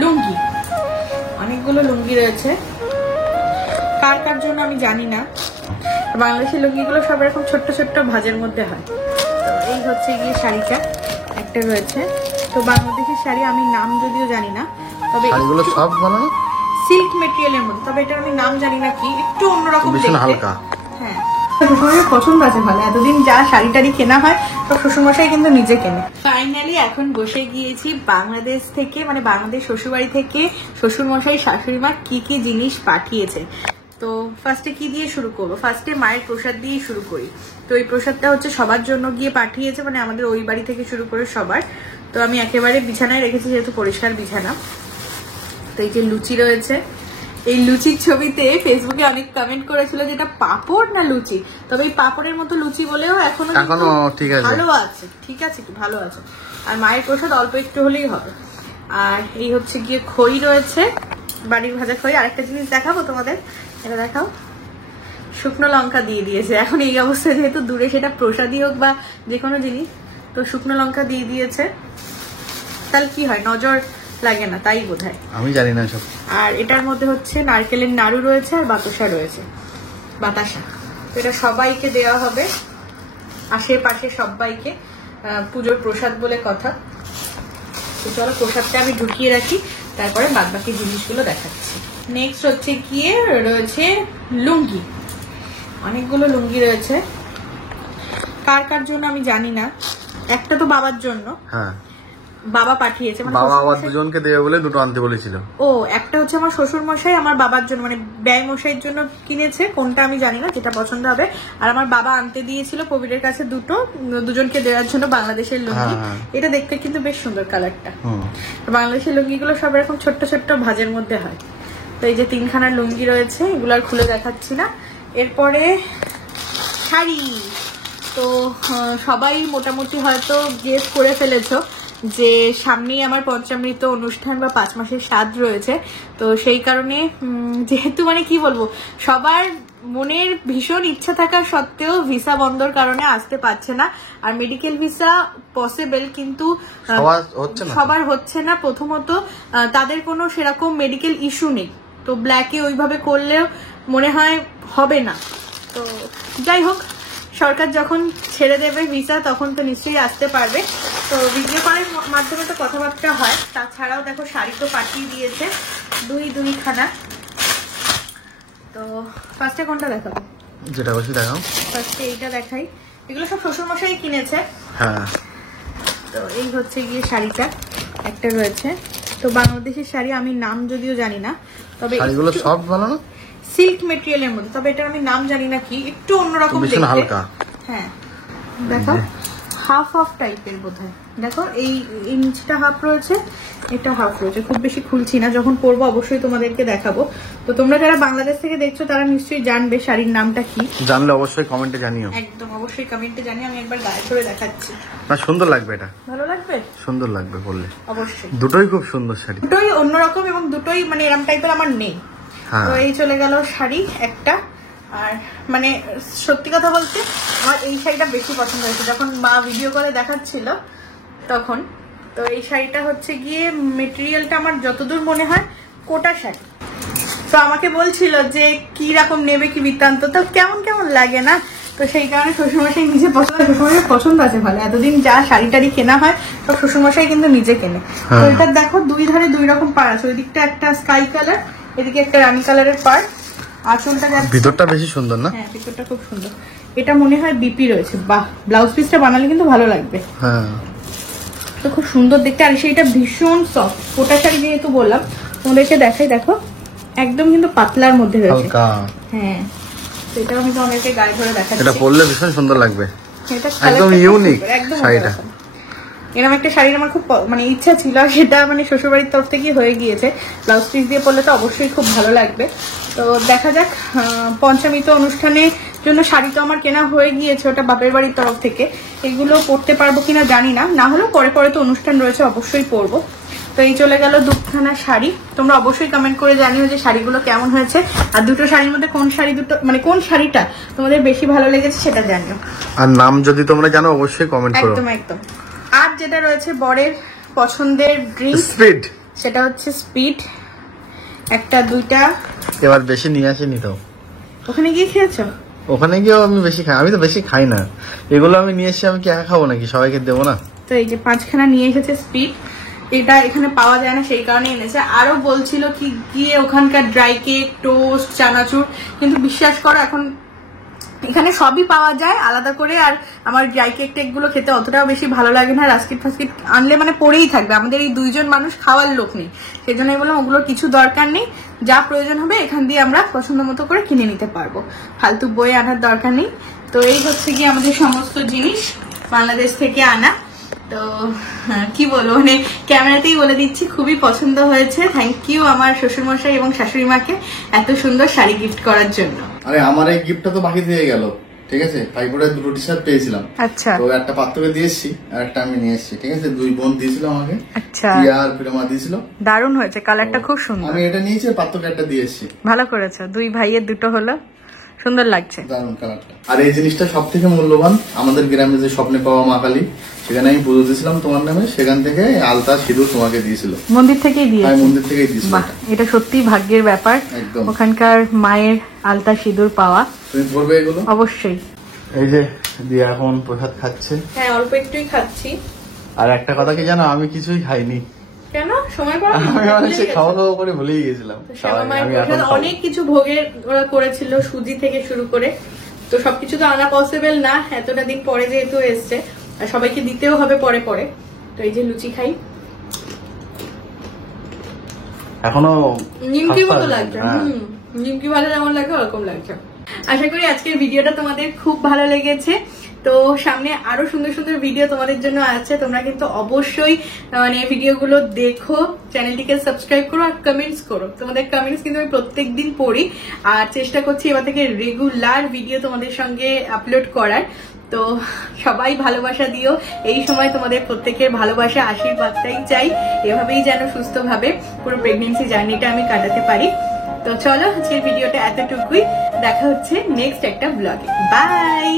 লুঙ্গি, অনেকগুলো লুঙ্গি রয়েছে। কার কার জন্য আমি জানি না। বাংলাদেশের লুঙ্গিগুলো সব এরকম ছোট্ট ছোট্ট ভাঁজের মধ্যে হয়। তো এই হচ্ছে গিয়ে শাড়িটা একটা রয়েছে। তো বাংলাদেশের শাড়ি আমি নাম যদিও জানি না, তবে শাড়িগুলো সব বানানো সিল্ক মেটেরিয়ালের মধ্যে, তবে এটার আমি নাম জানি না কি, একটু অন্যরকম দেখতে। হালকা। হ্যাঁ, শ্বশুরমশাই পছন্দ আছে ভালো। এতদিন যা শাড়ি টাড়ি কেনা হয় তো শ্বশুরমশাই কিন্তু নিজে কেনে। ফাইনালি এখন বসে গিয়েছি বাংলাদেশ থেকে, মানে বাংলাদেশ শ্বশুরবাড়ি থেকে শ্বশুরমশাই শাশুড়ি মা কি কি জিনিস পাঠিয়েছে। তো ফার্স্টে কি দিয়ে শুরু করবো? ফার্স্টে মায়ের প্রসাদ দিয়ে শুরু করি। তো এই প্রসাদটা হচ্ছে সবার জন্য গিয়ে পাঠিয়েছে, মানে আমাদের ওই বাড়ি থেকে শুরু করে সবার। তো আমি একেবারে বিছানায় রেখেছি, যেহেতু পরিষ্কার বিছানা। তো এই যে লুচি রয়েছে, এই লুচির ছবিতে ফেসবুকে অনেক কমেন্ট করেছিল যে এটা পাপড় না লুচি। তবে এই পাপড়ের মতো লুচি বলেও এখনো ঠিক আছে, ভালো আছে, ঠিক আছে, কি ভালো আছে। আর মায়ের প্রসাদ অল্প একটু হলেই হবে। আর এই হচ্ছে গিয়ে খই রয়েছে, বাড়ির ভাজা খই। আরেকটা জিনিস দেখাবো তোমাদের, এটা দেখাও, শুকনো লঙ্কা দিয়ে দিয়েছে। এখন এই অবস্থায় যেহেতু দূরে, সেটা প্রসাদই হোক বা যে কোনো জিনিস, তো শুকনো লঙ্কা দিয়ে দিয়েছে। তাহলে কি হয়, নজর লাগে না, তাই বোধহয়, আমি জানি না সব। আর এটার মধ্যে হচ্ছে নারকেলের নাড়ু রয়েছে আর বাতাসা রয়েছে, বাতাসা। তো এটা সবাইকে দেওয়া হবে, আশেপাশে সবাইকে, পুজোর প্রসাদ বলে কথা। তো চলো প্রসাদটা আমি ঢুকিয়ে রাখি, তারপরে বাদ বাকি জিনিসগুলো দেখাচ্ছি। নেক্সট হচ্ছে গিয়ে রয়েছে লুঙ্গি, অনেকগুলো লুঙ্গি রয়েছে। কার কার জন্য আমি জানি না। একটা তো বাবার জন্য, হ্যাঁ বাবা পাঠিয়েছে, মানে বাবা আবার দুজনকে দেবে বলে দুটো আনতে বলেছিল। ও, একটা হচ্ছে আমার শ্বশুর মশাই আমার বাবার জন্য, মানে ব্যয় মশাইয়ের জন্য কিনেছে, কোনটা আমি জানি না, যেটা পছন্দ হবে। আর আমার বাবা আনতে দিয়েছিল প্রবীরের কাছে দুজনকে দেওয়ার জন্য বাংলাদেশের লুঙ্গি। এটা দেখতে কিন্তু বেশ সুন্দর কালারটা। বাংলাদেশের লুঙ্গিগুলো সব এরকম ছোট্ট ছোট্ট ভাঁজের মধ্যে হয়। তো এই যে 3খানা লুঙ্গি রয়েছে, এগুলো আর খুলে দেখাচ্ছি না। এরপরে শাড়ি। তো সবাই মোটামুটি হয়তো গেস করে ফেলেছো যে সামনেই আমার পঞ্চামৃত অনুষ্ঠান বা 5 মাসের স্বাদ রয়েছে। তো সেই কারণে যেহেতু মানে কি বলবো, সবার মনের ভীষণ ইচ্ছা থাকা সত্ত্বেও ভিসা বন্ধর কারণে আসতে পারছে না। আর মেডিকেল ভিসা পসিবল, কিন্তু সবার হচ্ছে না। প্রথমত তাদের কোনো সেরকম মেডিকেল ইস্যু নেই, তো ব্ল্যাকে ওইভাবে করলেও মনে হয় হবে না। তো যাই হোক, সরকার যখন ছেড়ে দেবে ভিসা তখন তো নিশ্চয়ই আসতে পারবে। তো ভিডিও কলের মাধ্যমে তো কথাবার্তা হয়। তাছাড়াও দেখো শাড়ি তো পাঠিয়ে দিয়েছে দুইখানা। তো ফার্স্টে কোনটা দেখাবো? যেটা বলছি দেখাও। ফার্স্টে এইটা দেখাই। এগুলো সব শ্বশুরমশাই কিনেছে। হ্যাঁ, তো এই হচ্ছে গিয়ে শাড়িটা একটা রয়েছে। তো বাংলাদেশের শাড়ি আমি নাম যদিও জানি না, তবে শাড়িগুলো সব বানানো সিল্ক মেটেরিয়ালের মধ্যে, তবে এটার আমি নাম জানি না কি, একটু অন্যরকম দেখতে, হালকা। হ্যাঁ দেখো, হাফ হাফ টাইপের বোধহয়। দেখো এই নিচটা হাফ রয়েছে, এটা হাফ রয়েছে। খুব বেশি খুলছি না, যখন পরবো অবশ্যই তোমাদেরকে দেখাবো। তো তোমরা যারা বাংলাদেশ থেকে দেখছো তারা নিশ্চয়ই জানবে শাড়ির নামটা কি। জানলে অবশ্যই কমেন্টে জানিও। একদম অবশ্যই কমেন্টে জানিও। আমি একবার গায়ে ধরে দেখাচ্ছি। না, সুন্দর লাগবে, এটা ভালো লাগবে, সুন্দর লাগবে বললে। অবশ্যই দুটোই খুব সুন্দর শাড়ি, দুটোই অন্যরকম, এবং দুটোই মানে এরম টাইপের আমার নেই। তো এই চলে গেল শাড়ি একটা। আর মানে সত্যি কথা বলতে আমার এই শাড়িটা বেশি পছন্দ হয়েছে যখন মা ভিডিও করে দেখাচ্ছিল তখন। তো এই শাড়িটা হচ্ছে গিয়ে মেটেরিয়ালটা আমার যতদূর মনে হয় কোটা শাড়ি। তো আমাকে বলছিল যে কি রকম নেবে, কি বৃত্তান্ত, তো কেমন কেমন লাগে না। তো সেই কারণে শ্বশুরমশাই নিজে শ্বশুরমশাই পছন্দ আছে ভালো। এতদিন যা শাড়ি টাড়ি কেনা হয় তো শ্বশুরমশাই কিন্তু নিজে কেনে। তো এটা দেখো দুই ধারে 2 রকম পাড় আছে, ওই দিকটা একটা স্কাই কালার, এদিকে একটা রানী কালারের পাড়। আঁচলটা ভিতরটা বেশি সুন্দর না? হ্যাঁ, ভিতরটা খুব সুন্দর। এটা মনে হয় বিপি রয়েছে। বাহ, ব্লাউজ পিসটা বানালে কিন্তু ভালো লাগবে। হ্যাঁ, তো খুব সুন্দর দেখতে। আর সেইটা ভীষণ সফট, কোটা শাড়ি যেহেতু বললাম তোমাদেরকে দেখাই। দেখো একদম কিন্তু পাতলার মধ্যে রয়েছে। হ্যাঁ, তো এটা আমি তোমাদেরকে গায়ে ধরে দেখাচ্ছি। এটা পরলে ভীষণ সুন্দর লাগবে, এটা একদম ইউনিক শাড়িটা। এরকম একটা শাড়ির আমার খুব মানে ইচ্ছা ছিল, সেটা মানে শ্বশুরবাড়ির তরফ থেকে হয়ে গিয়েছে। ব্লাউজ পিস দিয়ে পরলে তো অবশ্যই খুব ভালো লাগবে। তো দেখা যাক, পঞ্চমীতে অনুষ্ঠানের জন্য শাড়ি তো আমার কেনা হয়ে গিয়েছে, ওটা বাপের বাড়ির তরফ থেকে। এগুলো পরতে পারবো কিনা জানি না, না হলেও পরে পরে তো অনুষ্ঠান রয়েছে, অবশ্যই পরবো। তো এই চলে গেল 2খানা শাড়ি। তোমরা অবশ্যই কমেন্ট করে জানিও যে শাড়িগুলো কেমন হয়েছে, আর দুটো শাড়ির মধ্যে কোন শাড়িটা তোমাদের বেশি ভালো লেগেছে সেটা জানিও। আর নাম যদি তোমরা জানো অবশ্যই কমেন্ট করো। একদম একদম। আর যেটা রয়েছে বরের পছন্দের ড্রিঙ্ক সেটা হচ্ছে স্পিড, একটা 2টা। এবার বেশি নিয়ে আসেনি তো? ওখানে গিয়ে খেয়েছো? ওখানে গিয়েও আমি বেশি খাই, আমি তো বেশি খাই না এগুলো। আমি নিয়ে এসে আমি কি একা খাবো নাকি, সবাইকে দেবো না? তো এই যে 5খানা নিয়ে এসেছে স্পিড। এটা এখানে পাওয়া যায় না সেই কারণে এনেছে। আরো বলছিল কি গিয়ে ওখানকার ড্রাই কেক, টোস্ট, চানাচুর, কিন্তু বিশ্বাস করো এখন এখানে সবই পাওয়া যায় আলাদা করে। আর আমার ড্রাই কেক টেক গুলো খেতে অতটাও বেশি ভালো লাগে না। রাস্কিট ফাস্কিট আনলে মানে পড়েই থাকবে, আমাদের এই 2 জন মানুষ খাওয়ার লোক নেই, সেই জন্যই বললাম ওগুলোর কিছু দরকার নেই। যা প্রয়োজন হবে এখান দিয়ে আমরা পছন্দ মতো করে কিনে নিতে পারবো, ফালতু বই আনার দরকার নেই। তো এই হচ্ছে কি আমাদের সমস্ত জিনিস বাংলাদেশ থেকে আনা। তো কি বলবো, মানে ক্যামেরাতেই বলে দিচ্ছি খুবই পছন্দ হয়েছে। থ্যাংক ইউ আমার শ্বশুরমশাই এবং শাশুড়ি মাকে এত সুন্দর শাড়ি গিফট করার জন্য। আরে আমার এই গিফটটা তো বাকি দিয়ে গেল, ঠিক আছে? ফাইবোর্ডের 2টো টি-শার্ট পেয়েছিলাম। আচ্ছা, তো একটা পাত্রকে দিয়েছি আর একটা আমি নিয়ে এসেছি, ঠিক আছে? 2 বোন দিয়েছিল আমাকে। আচ্ছা, টিয়া আর প্রেমা দিয়েছিল। দারুণ হয়েছে, কালারটা খুব সুন্দর। আমি এটা নিয়েছি, পাত্রকে একটা দিয়ে এসেছি। ভালো করেছো, 2 ভাইয়ের 2টো হলো, সুন্দর লাগছে। দারুণ কালারটা। আর এই জিনিসটা সব থেকে মূল্যবান, আমাদের গ্রামে যে স্বপ্নে পাওয়া মা কালী, সেখানে আমি পুজো দিয়েছিলাম তোমার নামে, সেখান থেকে আলতা সিঁদুর তোমাকে দিয়েছিল। মন্দির থেকেই দিয়েছে? মন্দির থেকেই দিয়েছিল। বাহ, এটা সত্যি ভাগ্যের ব্যাপার, একদম। ওখানকার মায়ের আলতা সিঁদুর পাওয়া। তুমি পড়বে এগুলো? অবশ্যই। এই যে দিয়া এখন প্রসাদ খাচ্ছে। হ্যাঁ, অল্প একটুই খাচ্ছি। আর একটা কথা কি জানো, আমি কিছুই খাইনি। কেন? সময় পাওয়া আমি অনেক খাওয়া দাওয়া করে ভুলেই গেছিলাম। আমি এখন অনেক কিছু ভোগের ওরা করেছিল, সুজি থেকে শুরু করে। তো সবকিছু তো আনা পসিবল না এতটা দিন পরে যেহেতু এসছে, আর সবাইকে দিতেও হবে পরে পরে। তো এই যে লুচি খাই, এখনো নিমকি মতো লাগছে। নিমকি ভালো যেমন লাগে ওরকম লাগছে। আশা করি আজকের ভিডিওটা তোমাদের খুব ভালো লেগেছে। তো সামনে আরো সুন্দর সুন্দর ভিডিও তোমাদের জন্য আছে, তোমরা কিন্তু অবশ্যই মানে ভিডিওগুলো দেখো, চ্যানেলটিকে সাবস্ক্রাইব করো আর কমেন্টস করো। তোমাদের কমেন্টস কিন্তু আমি প্রত্যেকদিন পড়ি, আর চেষ্টা করছি এবার থেকে রেগুলার ভিডিও তোমাদের সঙ্গে আপলোড করার। তো সবাই ভালোবাসা দিও, এই সময় তোমাদের প্রত্যেকের ভালোবাসা আশীর্বাদটাই চাই, এভাবেই যেন সুস্থভাবে পুরো প্রেগনেন্সি জার্নিটা আমি কাটাতে পারি। তো চলো আজকের ভিডিওটা এতটুকুই, দেখা হচ্ছে নেক্সট একটা ব্লগে। বাই।